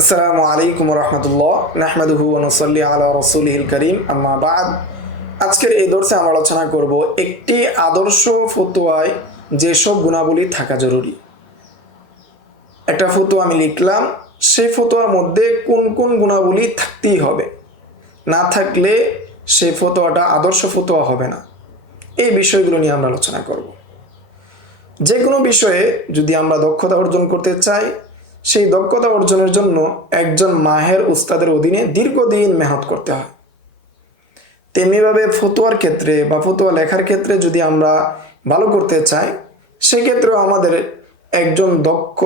আসসালামু আলাইকুম রহমতুল্লাহ নাহমাদুহু ওয়া নুসাল্লি আলা রাসূলিহিল কারীম আম্মা বা'দ। আজকের এই দর্সে আমরা আলোচনা করব একটি আদর্শ ফতোয়ায় যেসব গুণাবলী থাকা জরুরি। একটা ফতোয়া আমি লিখলাম, সেই ফতোয়ার মধ্যে কোন কোন গুণাবলী থাকতেই হবে, না থাকলে সেই ফতোয়াটা আদর্শ ফতোয়া হবে না। এই বিষয়গুলো নিয়ে আমরা আলোচনা করব। যে কোনো বিষয়ে যদি আমরা দক্ষতা অর্জন করতে চাই, সেই দক্ষতা অর্জনের জন্য একজন মাহের উস্তাদের অধীনে দীর্ঘদিন মেহনত করতে হয়। তেমনিভাবে ফতোয়ার ক্ষেত্রে বা ফতোয়া লেখার ক্ষেত্রে যদি আমরা ভালো করতে চাই, সেক্ষেত্রেও আমাদের একজন দক্ষ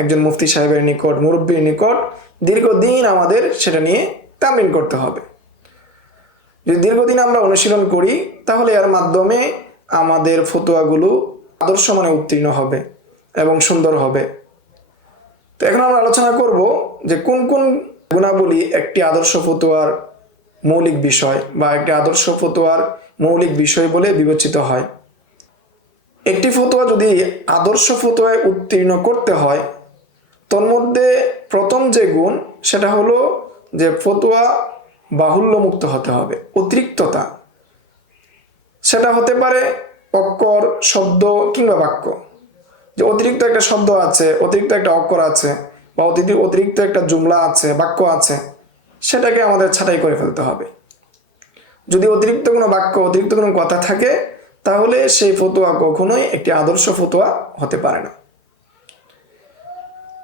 একজন মুফতি সাহেবের নিকট, মুরব্বীর নিকট দীর্ঘদিন আমাদের সেটা নিয়ে তামিল করতে হবে। যদি দীর্ঘদিন আমরা অনুশীলন করি, তাহলে এর মাধ্যমে আমাদের ফতোয়াগুলো আদর্শ মানে উত্তীর্ণ হবে এবং সুন্দর হবে। তো এখন আমরা আলোচনা করব যে কোন কোন গুণাবলী একটি আদর্শ ফতোয়ার মৌলিক বিষয় বা একটি আদর্শ ফতোয়ার মৌলিক বিষয় বলে বিবেচিত হয়। একটি ফতোয়া যদি আদর্শ ফতোয়ায় উত্তীর্ণ করতে হয়, তন্মধ্যে প্রথম যে গুণ সেটা হলো যে ফতোয়া বাহুল্যমুক্ত হতে হবে। অতিরিক্ততা, সেটা হতে পারে অক্ষর, শব্দ কিংবা বাক্য। যে অতিরিক্ত একটা শব্দ আছে, অতিরিক্ত একটা অক্ষর আছে বা অতিরিক্ত একটা জুমলা আছে, বাক্য আছে, সেটাকে আমাদের ছাঁটাই করে ফেলতে হবে। যদি অতিরিক্ত কোনো বাক্য, অতিরিক্ত কোনো কথা থাকে, তাহলে সেই ফতোয়া কখনোই একটি আদর্শ ফতোয়া হতে পারে না।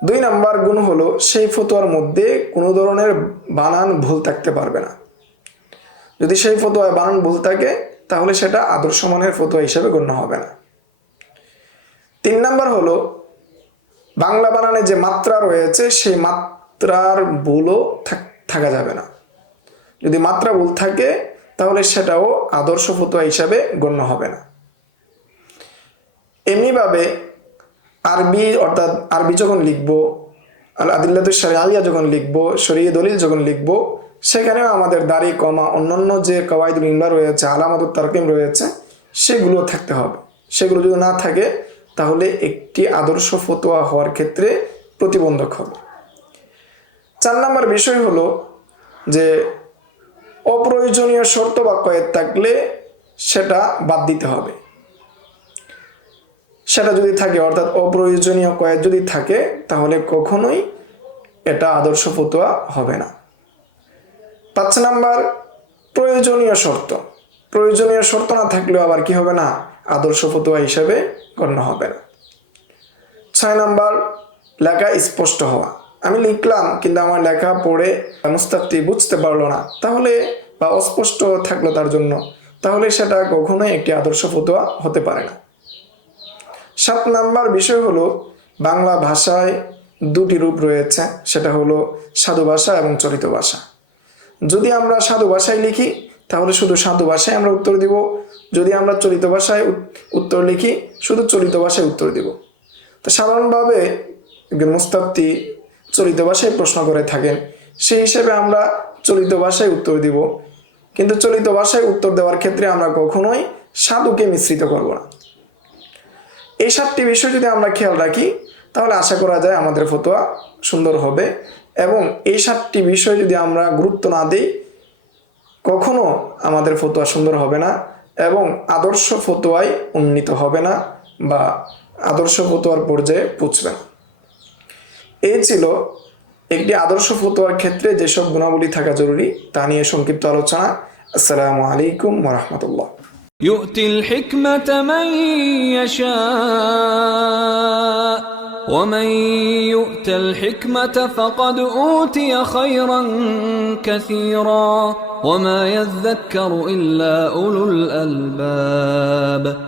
2 নাম্বার গুণ হলো সেই ফতোয়ার মধ্যে কোনো ধরনের বানান ভুল থাকতে পারবে না। যদি সেই ফতোয়ায় বানান ভুল থাকে, তাহলে সেটা আদর্শ মানের ফতোয়া হিসেবে গণ্য হবে না। 3 নাম্বার হলো বাংলা বানানে যে মাত্রা রয়েছে, সেই মাত্রার ভুলও থাকা যাবে না। যদি মাত্রা ভুল থাকে, তাহলে সেটাও আদর্শ ফতোয়া হিসাবে গণ্য হবে না। এমনিভাবে আরবি, অর্থাৎ আরবি যখন লিখবো, আল আদিল্লাতুশ শারঈয়া যখন লিখবো, শরঈ দলিল যখন লিখবো, সেখানেও আমাদের দাড়ি, কমা, অন্যান্য যে কওয়াইদুল ইমলা রয়েছে, আলামাতুত তারকিম রয়েছে, সেগুলো থাকতে হবে। সেগুলো যদি না থাকে, তাহলে একটি আদর্শ ফতোয়া হওয়ার ক্ষেত্রে প্রতিবন্ধক হবে। 4 নম্বর বিষয় হলো যে অপ্রয়োজনীয় শর্ত বা কয়েদ থাকলে সেটা বাদ দিতে হবে। সেটা যদি থাকে, অর্থাৎ অপ্রয়োজনীয় কয়েদ যদি থাকে, তাহলে কখনোই এটা আদর্শ ফতোয়া হবে না। 5 নাম্বার প্রয়োজনীয় শর্ত। প্রয়োজনীয় শর্ত না থাকলেও আবার কি হবে না, আদর্শ ফতোয়া হিসাবে গণ্য হবে না। 6 নাম্বার লেখা স্পষ্ট হওয়া। আমি লিখলাম কিন্তু আমার লেখা পড়ে মুস্তাফতি বুঝতে পারলো না, তাহলে বা অস্পষ্ট থাকলো তার জন্য, তাহলে সেটা কখনোই একটি আদর্শ ফতোয়া হতে পারে না। 7 নাম্বার বিষয় হলো বাংলা ভাষায় 2টি রূপ রয়েছে, সেটা হলো সাধু ভাষা এবং চলিত ভাষা। যদি আমরা সাধু ভাষায় লিখি, তাহলে শুধু সাধু ভাষায় আমরা উত্তর দিব। যদি আমরা চলিত ভাষায় উত্তর লিখি, শুধু চলিত ভাষায় উত্তর দিব। তো সাধারণভাবে মুস্তাফতি চলিত ভাষায় প্রশ্ন করে থাকেন, সেই হিসেবে আমরা চলিত ভাষায় উত্তর দিব। কিন্তু চলিত ভাষায় উত্তর দেওয়ার ক্ষেত্রে আমরা কখনোই সাধুকে মিশ্রিত করব না। এই 7টি বিষয় যদি আমরা খেয়াল রাখি, তাহলে আশা করা যায় আমাদের ফতোয়া সুন্দর হবে। এবং এই 7টি বিষয় যদি আমরা গুরুত্ব না দিই, কখনো আমাদের ফতোয়া সুন্দর হবে না এবং আদর্শ ফতোয়ায় উন্নীত হবে না বা আদর্শ ফতোয়ার পর্যায়ে পৌঁছবে না। এই ছিল একটি আদর্শ ফতোয়ার ক্ষেত্রে যেসব গুণাবলী থাকা জরুরি, তা নিয়ে সংক্ষিপ্ত আলোচনা। আসসালামু আলাইকুম ওয়া রাহমাতুল্লাহ। يؤتي الحكمة من يشاء ومن يؤت الحكمة فقد أوتي خيرا كثيرا وما يذكر إلا أولو الألباب